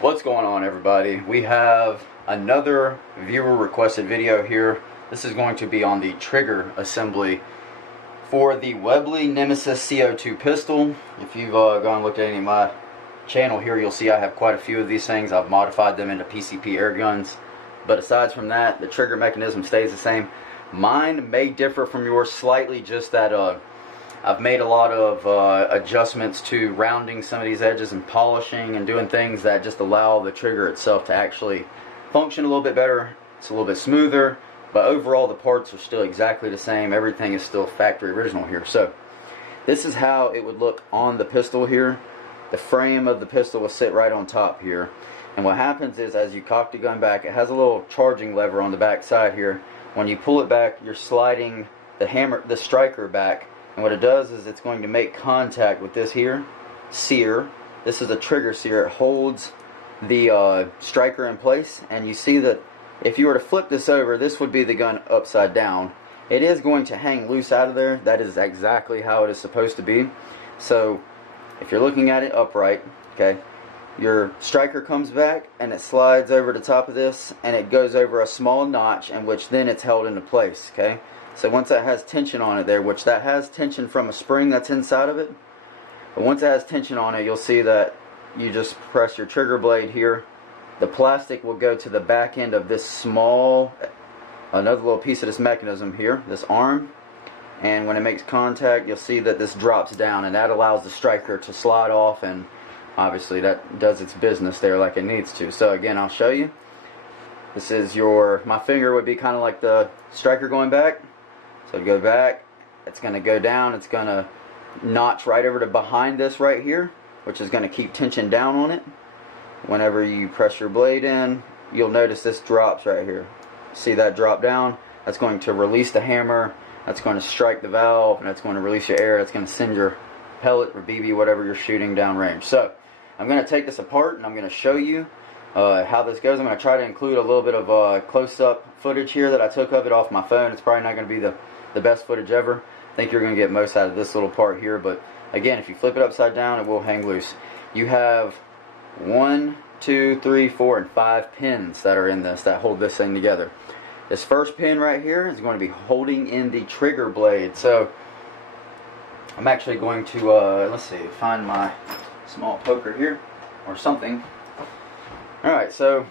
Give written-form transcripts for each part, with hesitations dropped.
What's going on, everybody? We have another viewer requested video here. This is going to be on the trigger assembly for the Webley Nemesis CO2 pistol. If you've gone and looked at any of my channel here, you'll see I have quite a few of these things. I've modified them into PCP air guns, but aside from that, the trigger mechanism stays the same. Mine may differ from yours slightly, just that I've made a lot of adjustments to rounding some of these edges and polishing and doing things that just allow the trigger itself to actually function a little bit better. It's a little bit smoother, but overall the parts are still exactly the same. Everything is still factory original here. So this is how it would look on the pistol here. The frame of the pistol will sit right on top here. And what happens is, as you cock the gun back, it has a little charging lever on the back side here. When you pull it back, you're sliding the striker back. And what it does is it's going to make contact with this here sear. This is a trigger sear. It holds the striker in place, and you see that if you were to flip this over, this would be the gun upside down. It is going to hang loose out of there. That is exactly how it is supposed to be. So if you're looking at it upright, okay, your striker comes back and it slides over the top of this, and it goes over a small notch, in which then it's held into place. Okay, so once that has tension on it there, which that has tension from a spring that's inside of it, but once it has tension on it, you'll see that you just press your trigger blade here. The plastic will go to the back end of this small, another little piece of this mechanism here, this arm, and when it makes contact, you'll see that this drops down, and that allows the striker to slide off, and obviously that does its business there like it needs to. So again, I'll show you. This is my finger would be kind of like the striker going back. So go back, it's going to go down, it's going to notch right over to behind this right here, which is going to keep tension down on it. Whenever you press your blade in, you'll notice this drops right here. See that drop down? That's going to release the hammer, that's going to strike the valve, and that's going to release your air. That's going to send your pellet or BB, whatever you're shooting, downrange. So I'm going to take this apart and I'm going to show you how this goes. I'm going to try to include a little bit of close-up footage here that I took of it off my phone. It's probably not going to be the best footage ever. I think you're going to get most out of this little part here, but again, if you flip it upside down, it will hang loose. You have 1, 2, 3, 4, and 5 pins that are in this that hold this thing together. This first pin right here is going to be holding in the trigger blade. So I'm actually going to let's see, find my small poker here or something. Alright, so you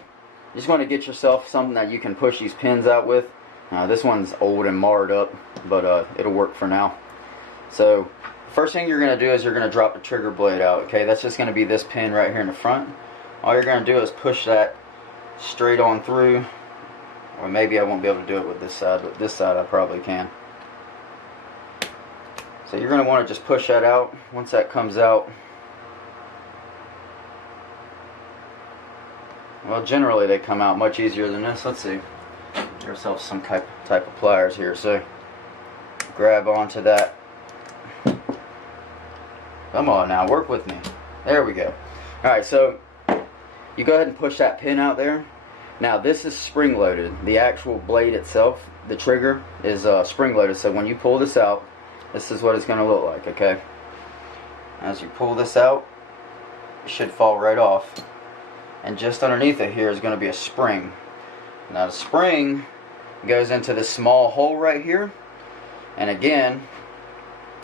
just want to get yourself something that you can push these pins out with. This one's old and marred up, but it'll work for now. So first thing you're going to do is you're going to drop the trigger blade out. Okay, that's just going to be this pin right here in the front. All you're going to do is push that straight on through, or maybe I won't be able to do it with this side, but this side I probably can. So you're going to want to just push that out. Once that comes out, well, generally they come out much easier than this. Let's see. Get ourselves some type of pliers here. So grab onto that. Come on now, work with me. There we go. Alright, so you go ahead and push that pin out there. Now this is spring loaded. The actual blade itself, the trigger, is spring loaded. So when you pull this out, this is what it's going to look like. Okay. As you pull this out, it should fall right off. And just underneath it here is going to be a spring. Now the spring goes into this small hole right here, and again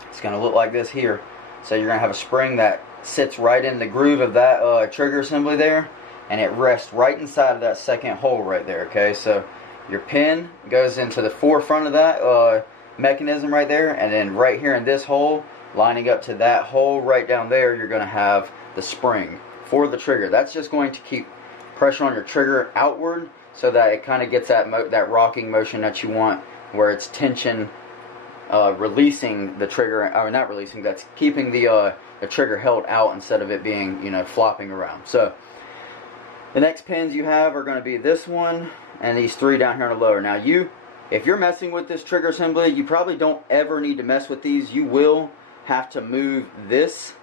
it's going to look like this here. So you're going to have a spring that sits right in the groove of that trigger assembly there, and it rests right inside of that second hole right there. Okay, so your pin goes into the forefront of that mechanism right there, and then right here in this hole, lining up to that hole right down there, you're going to have the spring for the trigger. That's just going to keep pressure on your trigger outward, so that it kind of gets that rocking motion that you want, where it's tension releasing the trigger, or not releasing, that's keeping the trigger held out instead of it being, you know, flopping around. So the next pins you have are going to be this one and these 3 down here on the lower. Now if you're messing with this trigger assembly, you probably don't ever need to mess with these. You will have to move this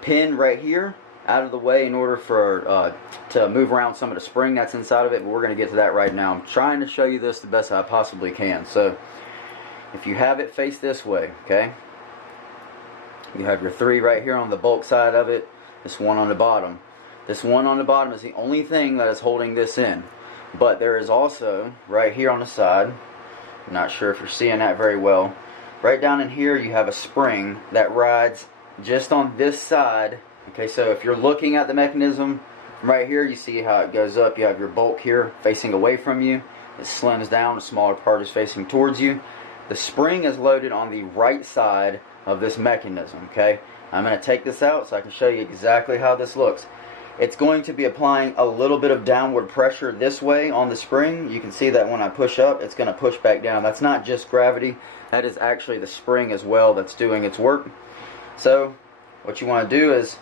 pin right here out of the way in order for to move around some of the spring that's inside of it, but we're going to get to that right now. I'm trying to show you this the best I possibly can. So if you have it face this way, okay, you have your 3 right here on the bulk side of it, this one on the bottom. This one on the bottom is the only thing that is holding this in. But there is also, right here on the side, I'm not sure if you're seeing that very well, right down in here you have a spring that rides just on this side. Okay, so if you're looking at the mechanism from right here, you see how it goes up. You have your bulk here facing away from you. It slims down, the smaller part is facing towards you. The spring is loaded on the right side of this mechanism, okay? I'm going to take this out so I can show you exactly how this looks. It's going to be applying a little bit of downward pressure this way on the spring. You can see that when I push up, it's going to push back down. That's not just gravity. That is actually the spring as well that's doing its work. So what you want to do is,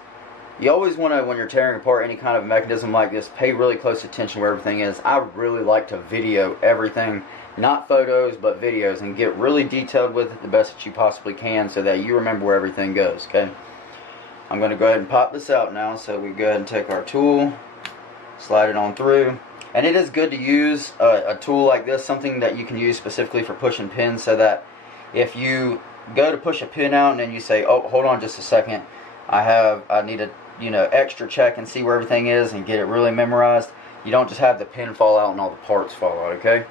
you always want to, when you're tearing apart any kind of mechanism like this, pay really close attention where everything is. I really like to video everything, not photos, but videos, and get really detailed with it the best that you possibly can so that you remember where everything goes, okay? I'm going to go ahead and pop this out now, so we go ahead and take our tool, slide it on through. And it is good to use a tool like this, something that you can use specifically for pushing pins, so that if you go to push a pin out and then you say, oh, hold on just a second, I need to, extra check and see where everything is and get it really memorized. You don't just have the pin fall out and all the parts fall out, okay?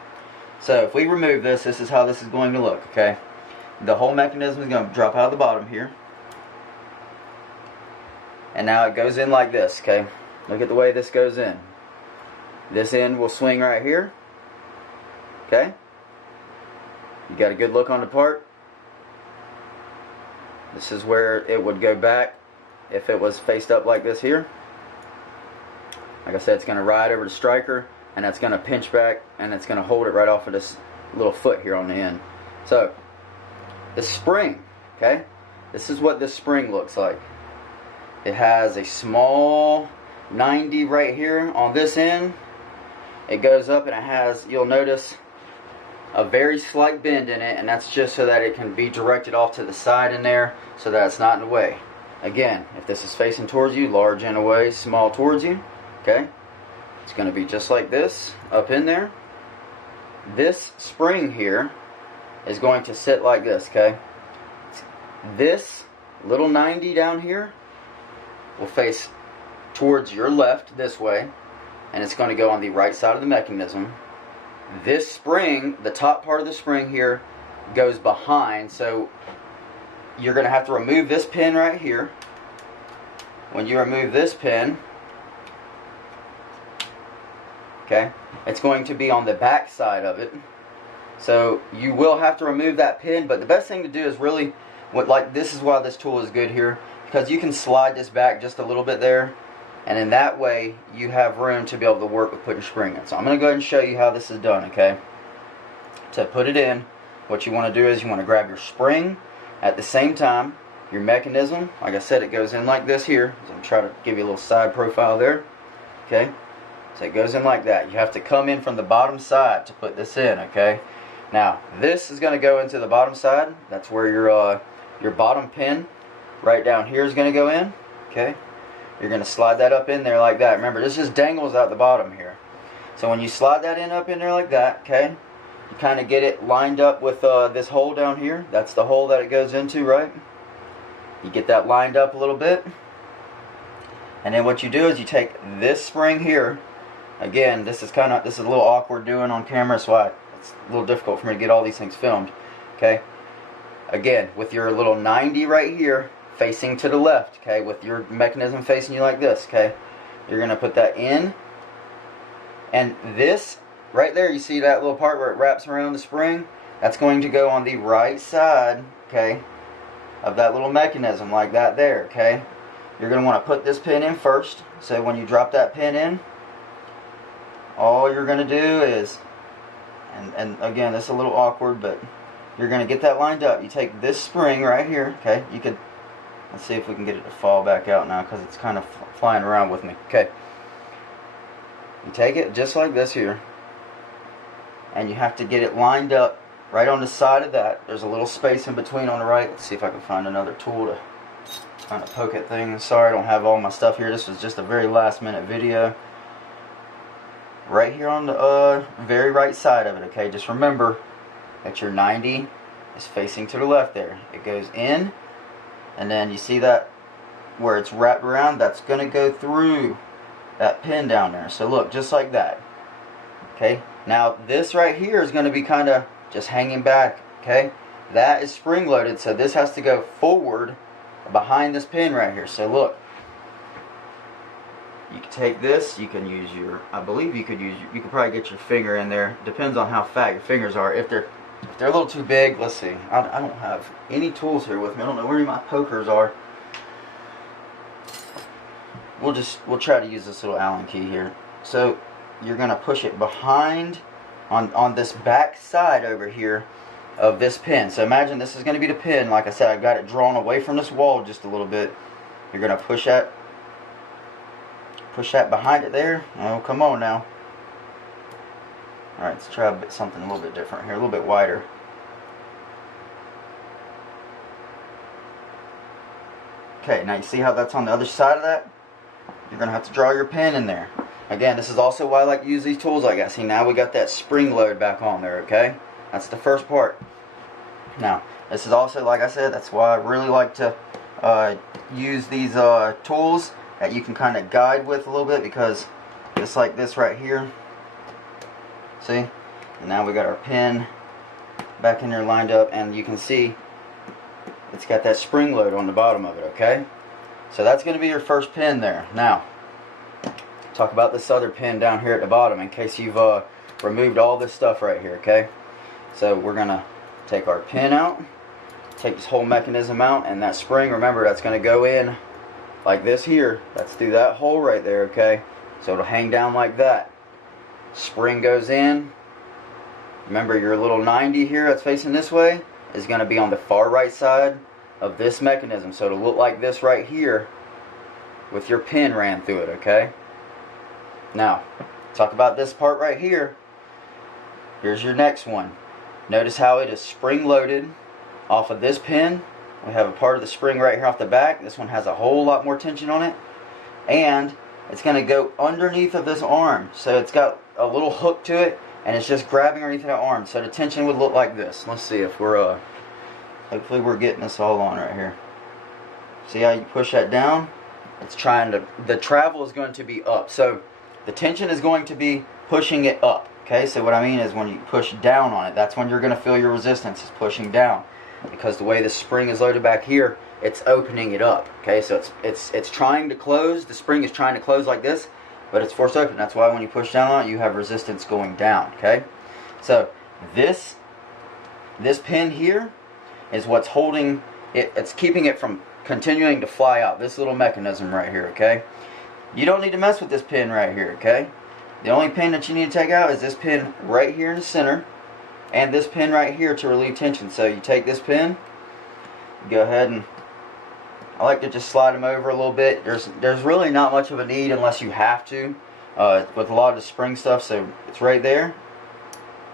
So if we remove this, this is how this is going to look, okay? The whole mechanism is going to drop out of the bottom here. And now it goes in like this, okay? Look at the way this goes in. This end will swing right here, okay? You got a good look on the part. This is where it would go back if it was faced up like this here. Like I said, it's going to ride over the striker, and that's going to pinch back, and it's going to hold it right off of this little foot here on the end. So, the spring, okay? This is what this spring looks like. It has a small 90 right here on this end. It goes up and it has, you'll notice, a very slight bend in it, and that's just so that it can be directed off to the side in there so that it's not in the way. Again, if this is facing towards you, large in away, small towards you, okay? It's going to be just like this, up in there. This spring here is going to sit like this, okay? This little 90 down here will face towards your left this way, and it's going to go on the right side of the mechanism. This spring, the top part of the spring here, goes behind, so you're going to have to remove this pin right here. When you remove this pin, okay, it's going to be on the back side of it. So you will have to remove that pin, but the best thing to do is really, this is why this tool is good here, because you can slide this back just a little bit there, and in that way you have room to be able to work with putting spring in. So I'm going to go ahead and show you how this is done, okay? To put it in, what you want to do is you want to grab your spring at the same time, your mechanism, like I said, it goes in like this here. So I'm trying to give you a little side profile there, okay? So it goes in like that. You have to come in from the bottom side to put this in, okay? Now, this is going to go into the bottom side. That's where your bottom pin right down here is going to go in, okay? You're going to slide that up in there like that. Remember, this just dangles out the bottom here. So when you slide that in up in there like that, okay, you kind of get it lined up with this hole down here. That's the hole that it goes into, right? You get that lined up a little bit. And then what you do is you take this spring here. Again, this is a little awkward doing on camera, so it's a little difficult for me to get all these things filmed, okay? Again, with your little 90 right here, facing to the left, okay, with your mechanism facing you like this, okay, you're going to put that in, and this, right there, you see that little part where it wraps around the spring? That's going to go on the right side, okay, of that little mechanism, like that there, okay? You're going to want to put this pin in first, so when you drop that pin in, all you're going to do is, and again, this is a little awkward, but you're going to get that lined up. You take this spring right here, okay? Let's see if we can get it to fall back out now, because it's kind of flying around with me. Okay. You take it just like this here, and you have to get it lined up right on the side of that. There's a little space in between on the right. Let's see if I can find another tool to kind of poke at things. Sorry, I don't have all my stuff here. This was just a very last minute video. Right here on the very right side of it, okay? Just remember that your 90 is facing to the left there. It goes in, and then you see that where it's wrapped around, that's going to go through that pin down there. So look, just like that. Okay, now this right here is going to be kind of just hanging back. Okay, that is spring loaded, so this has to go forward behind this pin right here. So look, you can take this, you can use your, I believe you could probably get your finger in there. Depends on how fat your fingers are. If they're a little too big, let's see. I don't have any tools here with me. I don't know where my pokers are. We'll try to use this little Allen key here. So you're gonna push it behind on this back side over here of this pin. So imagine this is gonna be the pin. Like I said, I've got it drawn away from this wall just a little bit. You're gonna push that behind it there. Oh, come on now. Alright, let's try something a little bit different here, a little bit wider. Okay, now you see how that's on the other side of that? You're going to have to draw your pin in there. Again, this is also why I like to use these tools like that. See, now we got that spring load back on there, okay? That's the first part. Now, this is also, like I said, that's why I really like to use these tools that you can kind of guide with a little bit, because just like this right here, see? And now we got our pin back in there lined up, and you can see it's got that spring load on the bottom of it, okay? So that's going to be your first pin there. Now, talk about this other pin down here at the bottom in case you've removed all this stuff right here, okay? So we're going to take our pin out, take this whole mechanism out, and that spring, remember, that's going to go in like this here. That's through that hole right there, okay? So it'll hang down like that. Spring goes in. Remember, your little 90 here that's facing this way is going to be on the far right side of this mechanism. So it'll look like this right here with your pin ran through it, okay? Now, talk about this part right here. Here's your next one. Notice how it is spring loaded off of this pin. We have a part of the spring right here off the back. This one has a whole lot more tension on it. And it's going to go underneath of this arm. So it's got a little hook to it, and it's just grabbing underneath that arm. So the tension would look like this. Let's see if we're, hopefully we're getting this all on right here. See how you push that down? It's trying to, the travel is going to be up. So the tension is going to be pushing it up. Okay, so what I mean is when you push down on it, that's when you're going to feel your resistance is pushing down. Because the way the spring is loaded back here, it's opening it up. Okay, so it's trying to close. The spring is trying to close like this, but it's forced open. That's why when you push down on it, you have resistance going down. Okay, so this pin here is what's holding it. It's keeping it from continuing to fly out. This little mechanism right here. Okay, you don't need to mess with this pin right here. Okay, the only pin that you need to take out is this pin right here in the center, and this pin right here to relieve tension. So you take this pin, go ahead, and I like to just slide them over a little bit. There's really not much of a need unless you have to with a lot of the spring stuff. So it's right there.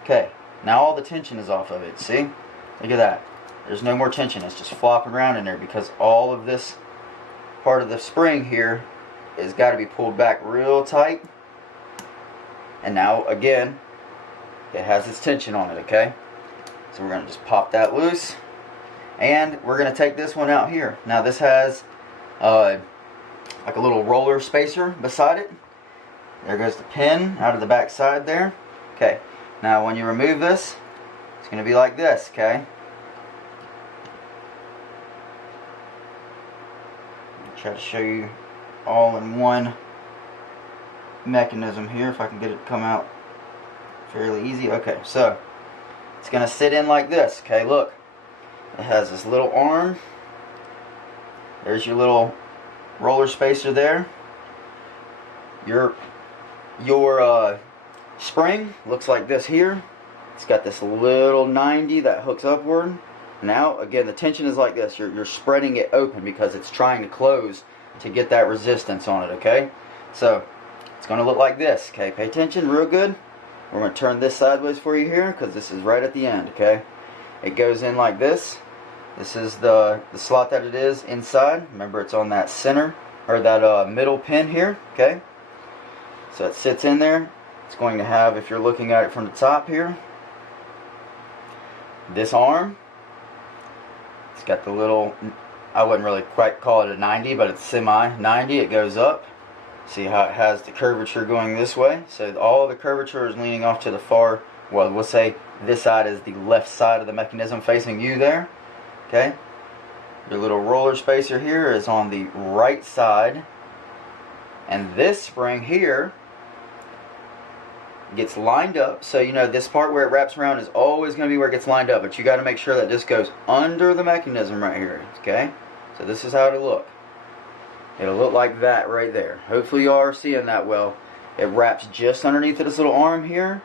Okay, now all the tension is off of it. See? Look at that. There's no more tension. It's just flopping around in there because all of this part of the spring here has got to be pulled back real tight. And now again, it has its tension on it, okay? So we're going to just pop that loose. And we're going to take this one out here. Now this has like a little roller spacer beside it. There goes the pin out of the back side there. Okay, now when you remove this, it's going to be like this, okay? I'll try to show you all in one mechanism here, if I can get it to come out fairly easy. Okay, so it's going to sit in like this. Okay, look, it has this little arm. There's your little roller spacer there. Your spring looks like this here. It's got this little 90 that hooks upward. Now again, the tension is like this. You're spreading it open because it's trying to close to get that resistance on it. Okay, so it's going to look like this. Okay, pay attention real good. We're going to turn this sideways for you here because this is right at the end. Okay, it goes in like this. This is the slot that it is inside. Remember, it's on that center or that middle pin here. Okay, so it sits in there. It's going to have, if you're looking at it from the top here, this arm. It's got the little, I wouldn't really quite call it a 90, but it's semi 90. It goes up. See how it has the curvature going this way? So all the curvature is leaning off to the far, well, we'll say this side is the left side of the mechanism facing you there. Okay? Your little roller spacer here is on the right side. And this spring here gets lined up. So you know this part where it wraps around is always going to be where it gets lined up. But you got to make sure that this goes under the mechanism right here. Okay? So this is how it'll look. It'll look like that right there. Hopefully you all are seeing that well. It wraps just underneath this little arm here.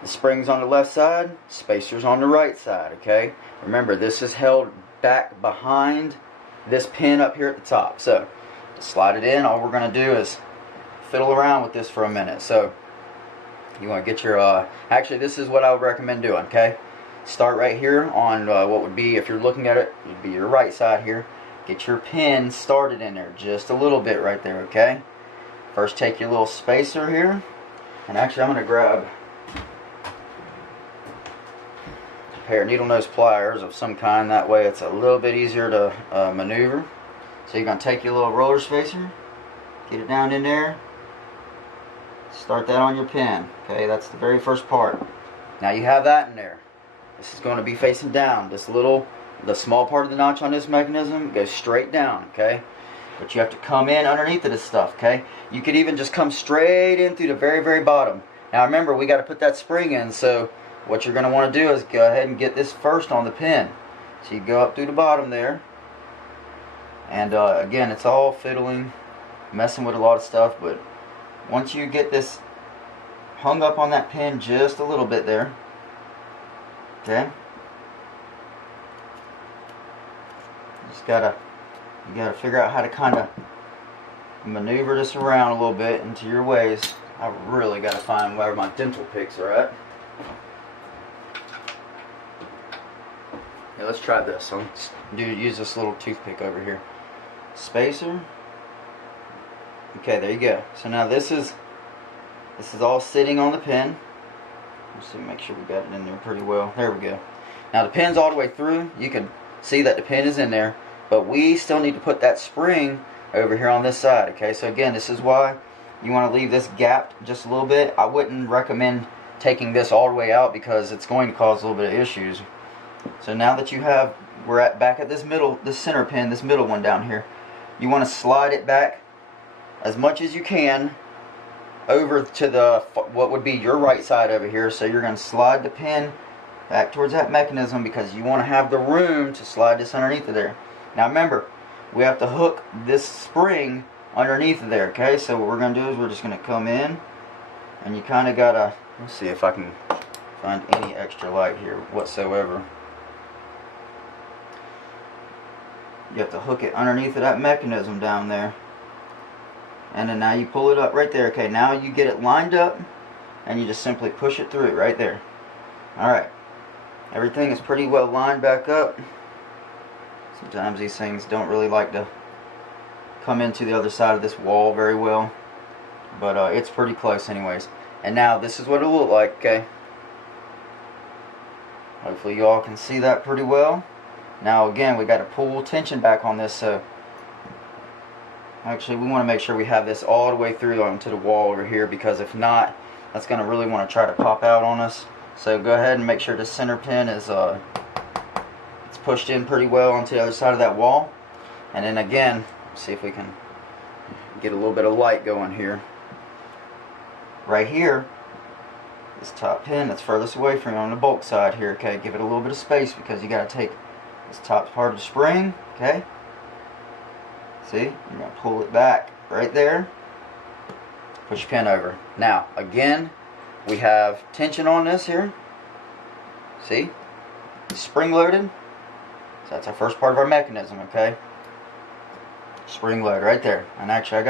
The spring's on the left side, spacer's on the right side, okay? Remember, this is held back behind this pin up here at the top. So, to slide it in, all we're going to do is fiddle around with this for a minute. So, you want to get your, actually this is what I would recommend doing, okay? Start right here on what would be, if you're looking at it, would be your right side here. Get your pin started in there just a little bit right there, okay? First take your little spacer here, and actually I'm going to grab a pair of needle nose pliers of some kind, that way it's a little bit easier to maneuver. So you're going to take your little roller spacer, get it down in there, start that on your pin, okay? That's the very first part. Now you have that in there. This is going to be facing down. The small part of the notch on this mechanism goes straight down, okay? But you have to come in underneath of this stuff, okay? You could even just come straight in through the very, very bottom. Now remember, we got to put that spring in, so what you're going to want to do is go ahead and get this first on the pin. So you go up through the bottom there. And again, it's all fiddling, messing with a lot of stuff, but once you get this hung up on that pin just a little bit there, okay? You gotta figure out how to kind of maneuver this around a little bit into your ways. I really gotta find where my dental picks are at. Yeah, let's try this. Let's use this little toothpick over here. Spacer. Okay, there you go. So now this is all sitting on the pin. Let's see, make sure we got it in there pretty well. There we go. Now the pin's all the way through. You can see that the pin is in there. But we still need to put that spring over here on this side, okay? So again, this is why you want to leave this gapped just a little bit. I wouldn't recommend taking this all the way out because it's going to cause a little bit of issues. So now that we're back at this center pin, this middle one down here, you want to slide it back as much as you can over to what would be your right side over here. So you're going to slide the pin back towards that mechanism because you want to have the room to slide this underneath of there. Now remember, we have to hook this spring underneath of there, okay? So what we're going to do is we're just going to come in, and you kind of got to, let's see if I can find any extra light here whatsoever. You have to hook it underneath of that mechanism down there. And then now you pull it up right there, okay? Now you get it lined up, and you just simply push it through right there. Alright. Everything is pretty well lined back up. Sometimes these things don't really like to come into the other side of this wall very well. But it's pretty close anyways. And now this is what it'll look like, okay? Hopefully you all can see that pretty well. Now again, we got to pull tension back on this, so actually we want to make sure we have this all the way through onto the wall over here, because if not, that's going to really want to try to pop out on us. So go ahead and make sure the center pin is it's pushed in pretty well onto the other side of that wall. And then again, see if we can get a little bit of light going here. Right here, this top pin that's furthest away from you on the bulk side here, okay? Give it a little bit of space because you got to take this top part of the spring, okay? See? You're going to pull it back right there. Push your pin over. Now, again, we have tension on this here. See? Spring loaded. So that's our first part of our mechanism, okay? Spring load right there. And actually,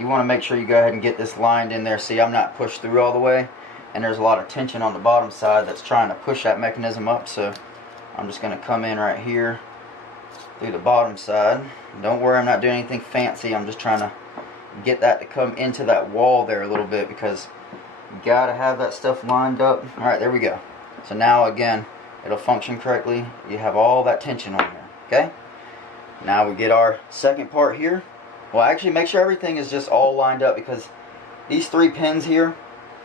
you want to make sure you go ahead and get this lined in there. See, I'm not pushed through all the way, and there's a lot of tension on the bottom side that's trying to push that mechanism up. So I'm just going to come in right here through the bottom side. Don't worry, I'm not doing anything fancy. I'm just trying to get that to come into that wall there a little bit, because you got to have that stuff lined up. Alright, there we go. So now again, it'll function correctly. You have all that tension on there, okay? Now we get our second part here. Well, actually, make sure everything is just all lined up, because these 3 pins here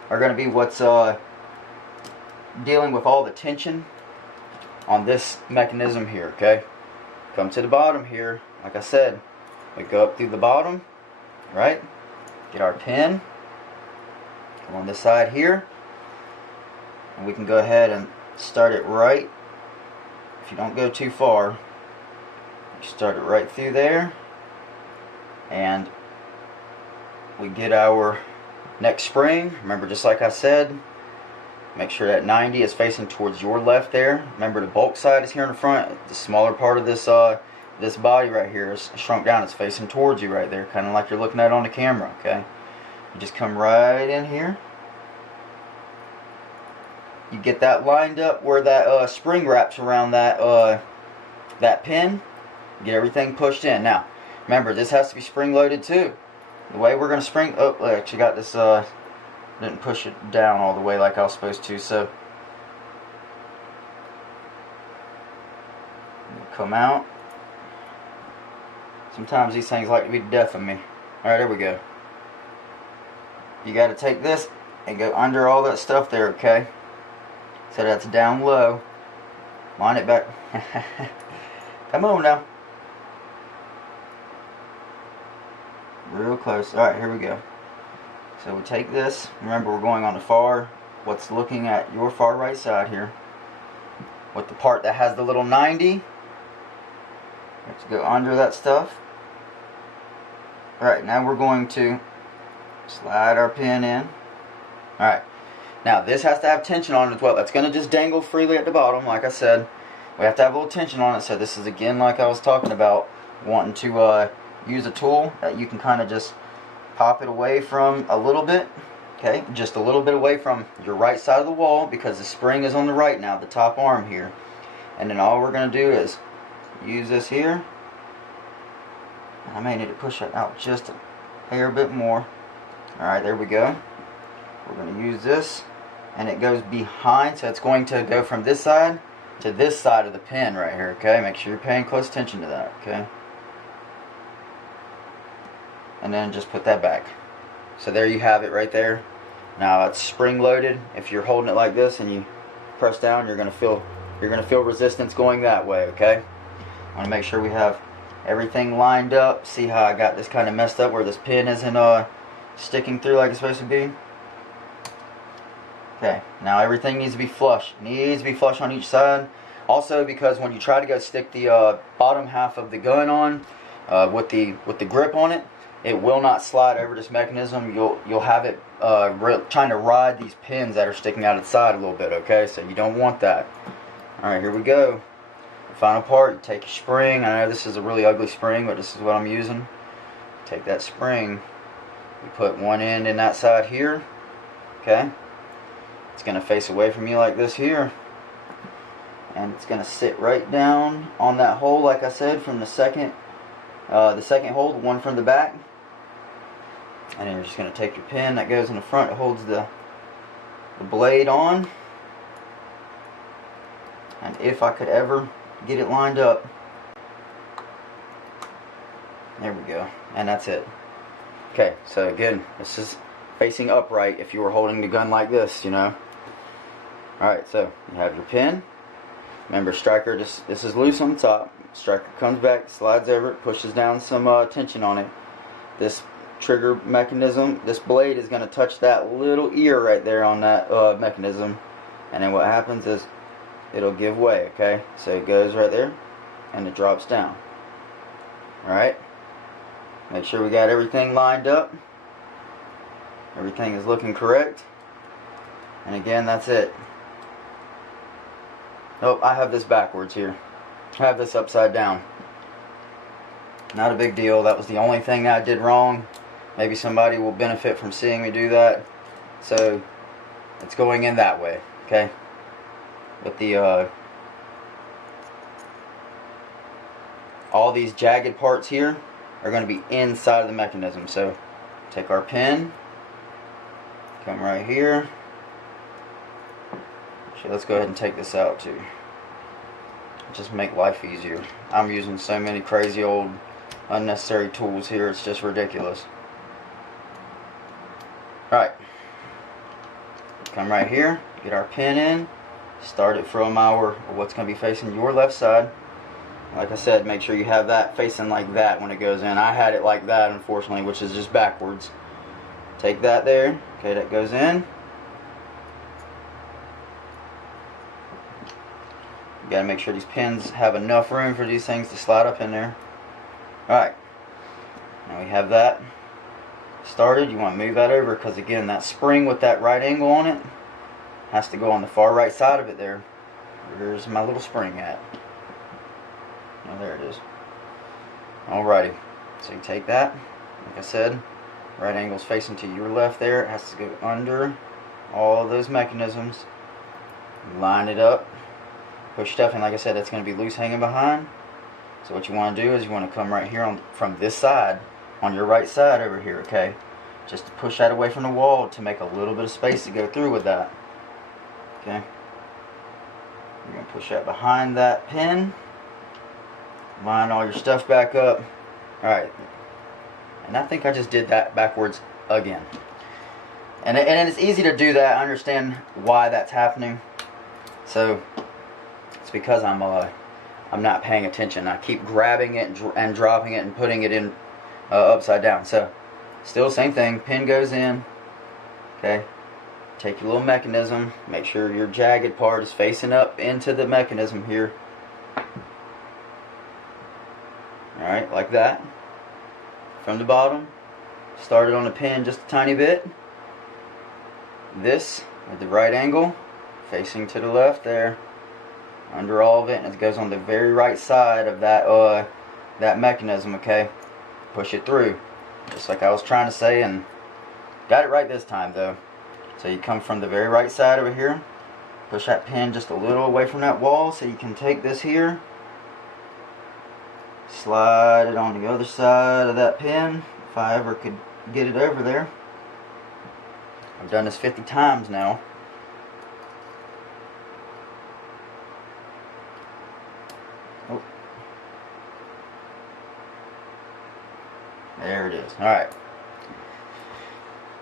are going to be what's dealing with all the tension on this mechanism here, okay? Come to the bottom here. Like I said, we go up through the bottom, right? Get our pin. Come on this side here. And we can go ahead and start it right. If you don't go too far, you start it right through there. And we get our next spring. Remember, just like I said, make sure that 90 is facing towards your left there. Remember, the bulk side is here in the front. The smaller part of this this body right here is shrunk down. It's facing towards you right there, kind of like you're looking at on the camera, okay? You just come right in here. You get that lined up where that spring wraps around that that pin. Get everything pushed in. Now, remember, this has to be spring loaded too. The way we're going to spring... Oh, I actually got this... didn't push it down all the way like I was supposed to, so... Come out. Sometimes these things like to be the death of me. Alright, there we go. You got to take this and go under all that stuff there, okay? So that's down low. Line it back. Come on now. Real close. Alright, here we go. So we take this. Remember, we're going on the far, what's looking at your far right side here. With the part that has the little 90. Let's go under that stuff. Alright, now we're going to slide our pin in. Alright. Now, this has to have tension on it as well. That's going to just dangle freely at the bottom, like I said. We have to have a little tension on it. So this is, again, like I was talking about, wanting to use a tool that you can kind of just pop it away from a little bit. Okay, just a little bit away from your right side of the wall, because the spring is on the right now, the top arm here. And then all we're going to do is use this here. I may need to push it out just a hair bit more. Alright, there we go. We're going to use this, and it goes behind, so it's going to go from this side to this side of the pin right here, okay? Make sure you're paying close attention to that, okay? And then just put that back. So there you have it right there. Now it's spring loaded. If you're holding it like this and you press down, you're gonna feel resistance going that way, okay? I want to make sure we have everything lined up. See how I got this kind of messed up where this pin isn't sticking through like it's supposed to be? Okay, now everything needs to be flush. Needs to be flush on each side. Also, because when you try to go stick the bottom half of the gun on with the grip on it, it will not slide over this mechanism. You'll have it trying to ride these pins that are sticking out of the side a little bit, okay? So you don't want that. Alright, here we go. The final part, you take your spring. I know this is a really ugly spring, but this is what I'm using. Take that spring. You put one end in that side here, okay? It's going to face away from you like this here. And it's going to sit right down on that hole, like I said, from the second hole, the one from the back. And then you're just going to take your pin that goes in the front, it holds the blade on. And if I could ever get it lined up, there we go, and that's it. Okay, so again, this is facing upright if you were holding the gun like this, you know. Alright, so you have your pin. Remember, striker, this is loose on the top. Striker comes back, slides over it, pushes down some tension on it. This trigger mechanism, this blade is going to touch that little ear right there on that mechanism. And then what happens is it'll give way, okay? So it goes right there and it drops down. Alright? Make sure we got everything lined up. Everything is looking correct. And again, that's it. Oh, I have this backwards here. I have this upside down. Not a big deal. That was the only thing I did wrong. Maybe somebody will benefit from seeing me do that. So, it's going in that way, okay? But the all these jagged parts here are going to be inside of the mechanism. So, take our pin, come right here. Actually, let's go ahead and take this out too. Just make life easier. I'm using so many crazy old unnecessary tools here. It's just ridiculous. Alright, come right here, get our pin in, start it from what's going to be facing your left side. Like I said, make sure you have that facing like that when it goes in. I had it like that, unfortunately, which is just backwards. Take that there. Okay, that goes in. You gotta make sure these pins have enough room for these things to slide up in there. Alright, now we have that started. You want to move that over because, again, that spring with that right angle on it has to go on the far right side of it there. Where's my little spring at? Oh, there it is. Alrighty, so you take that, like I said, right angle's facing to your left there. It has to go under all those mechanisms. Line it up. Push stuff in. Like I said, that's going to be loose hanging behind. So what you want to do is you want to come right here from this side, on your right side over here, okay? Just to push that away from the wall to make a little bit of space to go through with that. Okay? You're going to push that behind that pin. Line all your stuff back up. Alright. And I think I just did that backwards again. And it's easy to do that. I understand why that's happening. So, it's because I'm not paying attention. I keep grabbing it and dropping it and putting it in upside down. So, still same thing. Pin goes in. Okay. Take your little mechanism. Make sure your jagged part is facing up into the mechanism here. Alright, like that. From the bottom. Start it on the pin just a tiny bit. This at the right angle. Facing to the left there. Under all of it. And it goes on the very right side of that mechanism, okay? Push it through. Just like I was trying to say, and got it right this time though. So you come from the very right side over here. Push that pin just a little away from that wall so you can take this here. Slide it on the other side of that pin, if I ever could get it over there. I've done this 50 times now. Oh. There it is. Alright.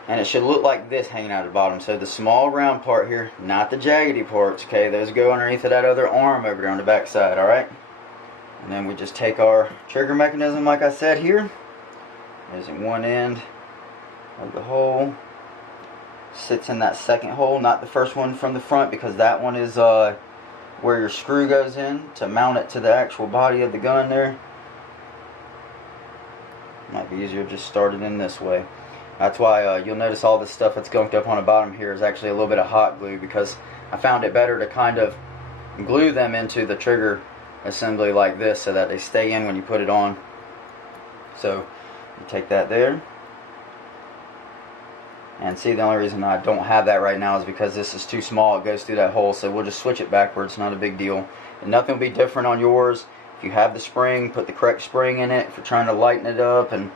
And it should look like this hanging out of the bottom. So the small round part here, not the jaggedy parts, okay? Those go underneath of that other arm over there on the back side, alright? And then we just take our trigger mechanism, like I said here. There's in one end of the hole. Sits in that second hole, not the first one from the front, because that one is where your screw goes in to mount it to the actual body of the gun there. Might be easier to just start it in this way. That's why you'll notice all this stuff that's gunked up on the bottom here is actually a little bit of hot glue, because I found it better to kind of glue them into the trigger assembly like this so that they stay in when you put it on. So you take that there, and see, the only reason I don't have that right now is because this is too small. It goes through that hole, so we'll just switch it backwards. Not a big deal, and nothing will be different on yours. If you have the spring, put the correct spring in it. If you're trying to lighten it up and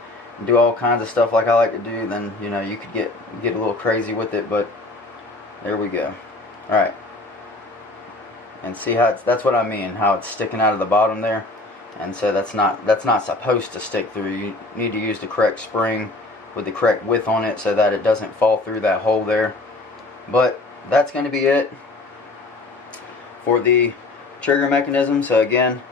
do all kinds of stuff like I like to do, then you know you could get a little crazy with it. But there we go. All right. And see how that's what I mean, how it's sticking out of the bottom there. And so that's not supposed to stick through. You need to use the correct spring with the correct width on it so that it doesn't fall through that hole there. But that's going to be it for the trigger mechanism. So again,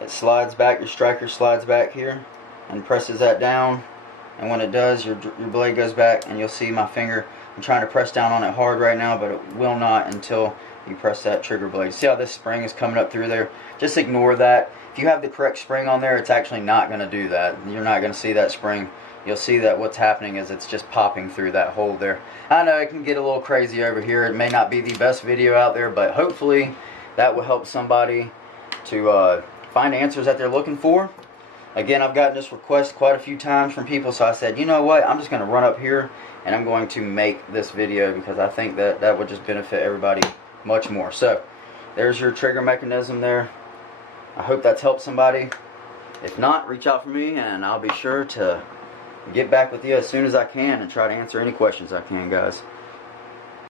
it slides back, your striker slides back here and presses that down. And when it does, your blade goes back, and you'll see my finger. I'm trying to press down on it hard right now, but it will not until you press that trigger blade. See how this spring is coming up through there? Just ignore that. If you have the correct spring on there, it's actually not going to do that. You're not going to see that spring. You'll see that what's happening is it's just popping through that hole there. I know it can get a little crazy over here. It may not be the best video out there, but hopefully that will help somebody to find answers that they're looking for. Again, I've gotten this request quite a few times from people, so I said, you know what, I'm just going to run up here and I'm going to make this video because I think that would just benefit everybody much more. So there's your trigger mechanism there. I hope that's helped somebody. If not, reach out for me and I'll be sure to get back with you as soon as I can and try to answer any questions I can, guys.